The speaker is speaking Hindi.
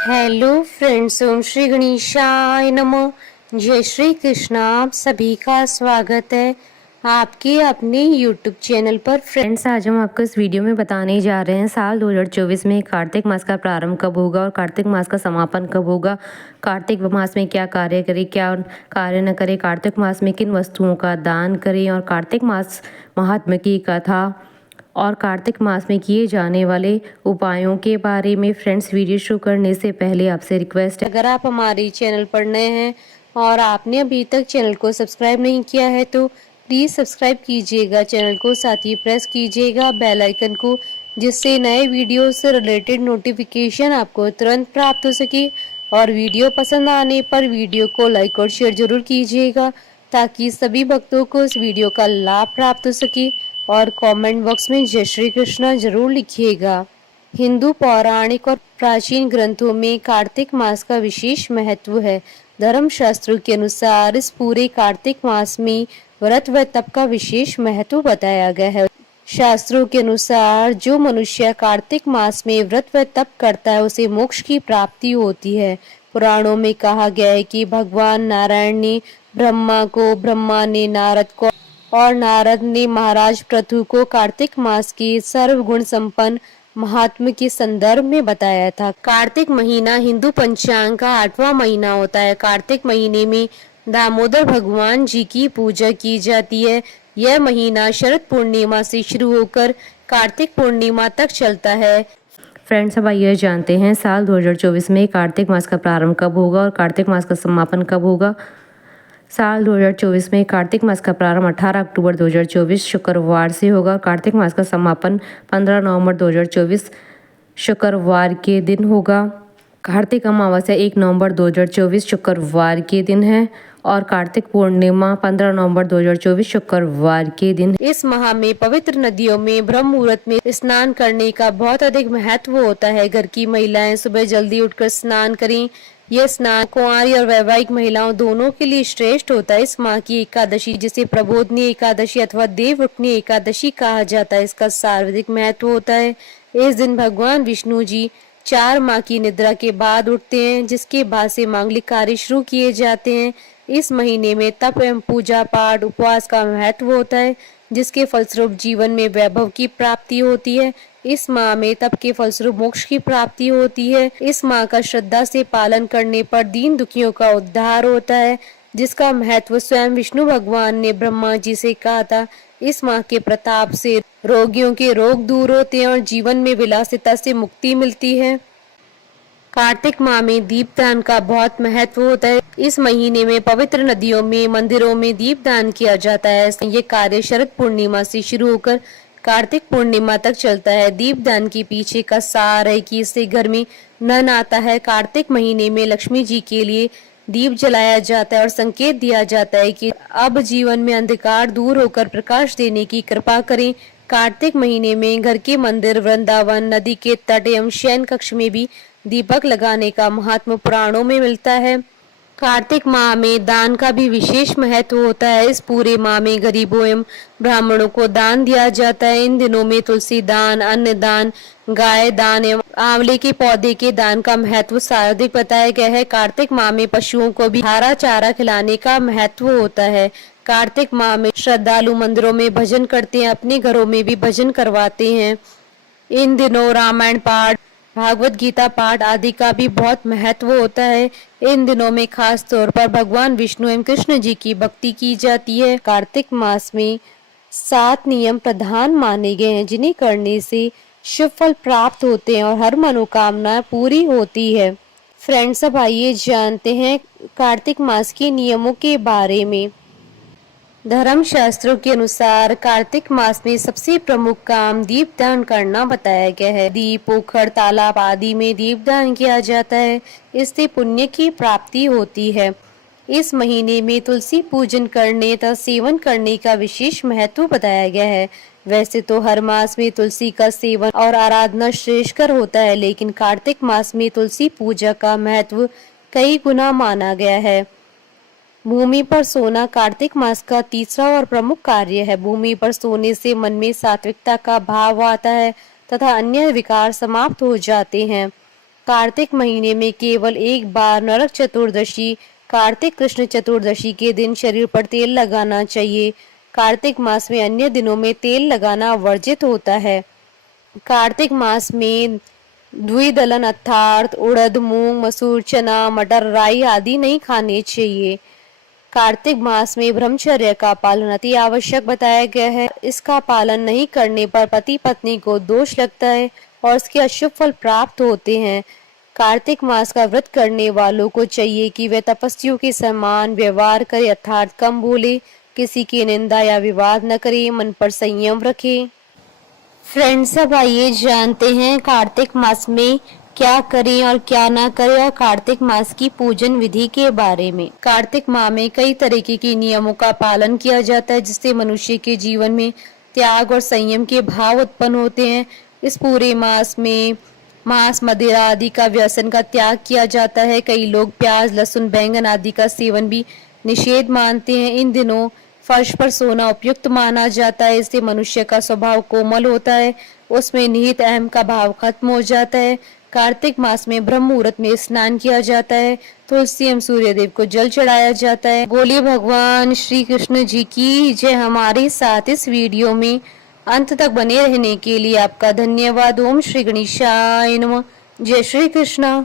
हेलो फ्रेंड्स, ओम श्री गणेशाय नमः। जय श्री कृष्ण। आप सभी का स्वागत है आपके अपने यूट्यूब चैनल पर। फ्रेंड्स, आज हम आपको इस वीडियो में बताने जा रहे हैं साल 2024 में कार्तिक मास का प्रारंभ कब होगा और कार्तिक मास का समापन कब होगा। कार्तिक मास में क्या कार्य करें, क्या कार्य न करें, कार्तिक मास में किन वस्तुओं का दान करें और कार्तिक मास महात्म्य की कथा और कार्तिक मास में किए जाने वाले उपायों के बारे में। फ्रेंड्स, वीडियो शुरू करने से पहले आपसे रिक्वेस्ट है, अगर आप हमारे चैनल पर नए हैं और आपने अभी तक चैनल को सब्सक्राइब नहीं किया है तो प्लीज़ सब्सक्राइब कीजिएगा चैनल को, साथ ही प्रेस कीजिएगा बेल आइकन को, जिससे नए वीडियो से रिलेटेड नोटिफिकेशन आपको तुरंत प्राप्त हो सके। और वीडियो पसंद आने पर वीडियो को लाइक और शेयर जरूर कीजिएगा ताकि सभी भक्तों को इस वीडियो का लाभ प्राप्त हो सके। और कमेंट बॉक्स में जय श्री कृष्ण जरूर लिखिएगा। हिंदू पौराणिक और प्राचीन ग्रंथों में कार्तिक मास का विशेष महत्व है। धर्मशास्त्रों के अनुसार इस पूरे कार्तिक मास में व्रत व तप का विशेष महत्व बताया गया है। शास्त्रों के अनुसार जो मनुष्य कार्तिक मास में व्रत व तप करता है उसे मोक्ष की प्राप्ति होती है। पुराणों में कहा गया है कि भगवान नारायण ने ब्रह्मा को, ब्रह्मा ने नारद को और नारद ने महाराज पृथु को कार्तिक मास के सर्वगुण संपन्न महात्म्य के संदर्भ में बताया था। कार्तिक महीना हिंदू पंचांग का 8वां महीना होता है। कार्तिक महीने में दामोदर भगवान जी की पूजा की जाती है। यह महीना शरद पूर्णिमा से शुरू होकर कार्तिक पूर्णिमा तक चलता है। फ्रेंड्स, अब आइए जानते हैं साल 2024 में कार्तिक मास का प्रारंभ कब होगा और कार्तिक मास का समापन कब होगा। साल 2024 में कार्तिक मास का प्रारंभ 18 अक्टूबर 2024 शुक्रवार से होगा और कार्तिक मास का समापन 15 नवंबर 2024 शुक्रवार के दिन होगा। कार्तिक अमावस्या 1 नवंबर 2024 शुक्रवार के दिन है और कार्तिक पूर्णिमा 15 नवंबर 2024 शुक्रवार के दिन। इस माह में पवित्र नदियों में ब्रह्म मुहूर्त में स्नान करने का बहुत अधिक महत्व होता है। घर की महिलाएं सुबह जल्दी उठकर स्नान करें। यह स्नान कुंवारी और वैवाहिक महिलाओं दोनों के लिए श्रेष्ठ होता है। इस माह की एकादशी, जिसे प्रबोधनी एकादशी अथवा देवउठनी एकादशी कहा जाता है, इसका सर्वाधिक महत्व होता है। इस दिन भगवान विष्णु जी 4 माह की निद्रा के बाद उठते हैं, जिसके बाद से मांगलिक कार्य शुरू किए जाते हैं। इस महीने में तप एवं पूजा पाठ उपवास का महत्व होता है, जिसके फलस्वरूप जीवन में वैभव की प्राप्ति होती है। इस माह में तप के फलस्वरूप मोक्ष की प्राप्ति होती है। इस माह का श्रद्धा से पालन करने पर दीन दुखियों का उद्धार होता है, जिसका महत्व स्वयं विष्णु भगवान ने ब्रह्मा जी से कहा था। इस माह के प्रताप से रोगियों के रोग दूर होते हैं और जीवन में विलासिता से मुक्ति मिलती है। कार्तिक माह में दीपदान का बहुत महत्व होता है। इस महीने में पवित्र नदियों में, मंदिरों में दीपदान किया जाता है। ये कार्य शरद पूर्णिमा से शुरू होकर कार्तिक पूर्णिमा तक चलता है। दीपदान के पीछे का सार है कि इससे घर में धन आता है। कार्तिक महीने में लक्ष्मी जी के लिए दीप जलाया जाता है और संकेत दिया जाता है कि अब जीवन में अंधकार दूर होकर प्रकाश देने की कृपा करें। कार्तिक महीने में घर के मंदिर, वृंदावन, नदी के तट एवं शयन कक्ष में भी दीपक लगाने का महात्मा पुराणों में मिलता है। कार्तिक माह में दान का भी विशेष महत्व होता है। इस पूरे माह में गरीबों एवं ब्राह्मणों को दान दिया जाता है। इन दिनों में तुलसी दान, अन्न दान, गाय दान एवं आंवले के पौधे के दान का महत्व सर्वाधिक बताया गया है। कार्तिक माह में पशुओं को भी हरा चारा खिलाने का महत्व होता है। कार्तिक माह में श्रद्धालु मंदिरों में भजन करते हैं, अपने घरों में भी भजन करवाते हैं। इन दिनों रामायण पाठ, भागवत गीता पाठ आदि का भी बहुत महत्व होता है। इन दिनों में खास तौर पर भगवान विष्णु एवं कृष्ण जी की भक्ति की जाती है। कार्तिक मास में 7 नियम प्रधान माने गए हैं, जिन्हें करने से शुभ फल प्राप्त होते हैं और हर मनोकामना पूरी होती है। फ्रेंड्स, अब आइए जानते हैं कार्तिक मास के नियमों के बारे में। धर्म शास्त्रों के अनुसार कार्तिक मास में सबसे प्रमुख काम दीपदान करना बताया गया है। दीप, पोखर, तालाब आदि में दीपदान किया जाता है। इससे पुण्य की प्राप्ति होती है। इस महीने में तुलसी पूजन करने तथा सेवन करने का विशेष महत्व बताया गया है। वैसे तो हर मास में तुलसी का सेवन और आराधना श्रेष्ठकर होता है, लेकिन कार्तिक मास में तुलसी पूजा का महत्व कई गुना माना गया है। भूमि पर सोना कार्तिक मास का तीसरा और प्रमुख कार्य है। भूमि पर सोने से मन में सात्विकता का भाव आता है तथा अन्य विकार समाप्त हो जाते हैं। कार्तिक महीने में केवल एक बार नरक चतुर्दशी कार्तिक कृष्ण चतुर्दशी के दिन शरीर पर तेल लगाना चाहिए। कार्तिक मास में अन्य दिनों में तेल लगाना वर्जित होता है। कार्तिक मास में द्विदलन अर्थात उड़द, मूंग, मसूर, चना, मटर, राई आदि नहीं खाने चाहिए। कार्तिक मास में ब्रह्मचर्य का पालन अति आवश्यक बताया गया है। इसका पालन नहीं करने पर पति पत्नी को दोष लगता है और इसके अशुभ फल प्राप्त होते हैं। कार्तिक मास का व्रत करने वालों को चाहिए कि वे तपस्वियों के समान व्यवहार करें अर्थात कम बोले, किसी की निंदा या विवाद न करें, मन पर संयम रखें। फ्रेंड्स, अब आइए जानते हैं कार्तिक मास में क्या करें और क्या ना करें और कार्तिक मास की पूजन विधि के बारे में। कार्तिक माह में कई तरीके के नियमों का पालन किया जाता है जिससे मनुष्य के जीवन में त्याग और संयम के भाव उत्पन्न होते हैं। इस पूरे मास में मांस, मदिरा आदि का व्यसन का त्याग किया जाता है। कई लोग प्याज, लहसुन, बैंगन आदि का सेवन भी निषेध मानते हैं। इन दिनों फर्श पर सोना उपयुक्त माना जाता है। इससे मनुष्य का स्वभाव कोमल होता है, उसमें निहित अहम का भाव खत्म हो जाता है। कार्तिक मास में ब्रह्म मुहूर्त में स्नान किया जाता है। तुलसी एवं सूर्यदेव को जल चढ़ाया जाता है। बोलिए भगवान श्री कृष्ण जी की जय। हमारे साथ इस वीडियो में अंत तक बने रहने के लिए आपका धन्यवाद। ओम श्री गणेशाय नमः। जय श्री कृष्ण।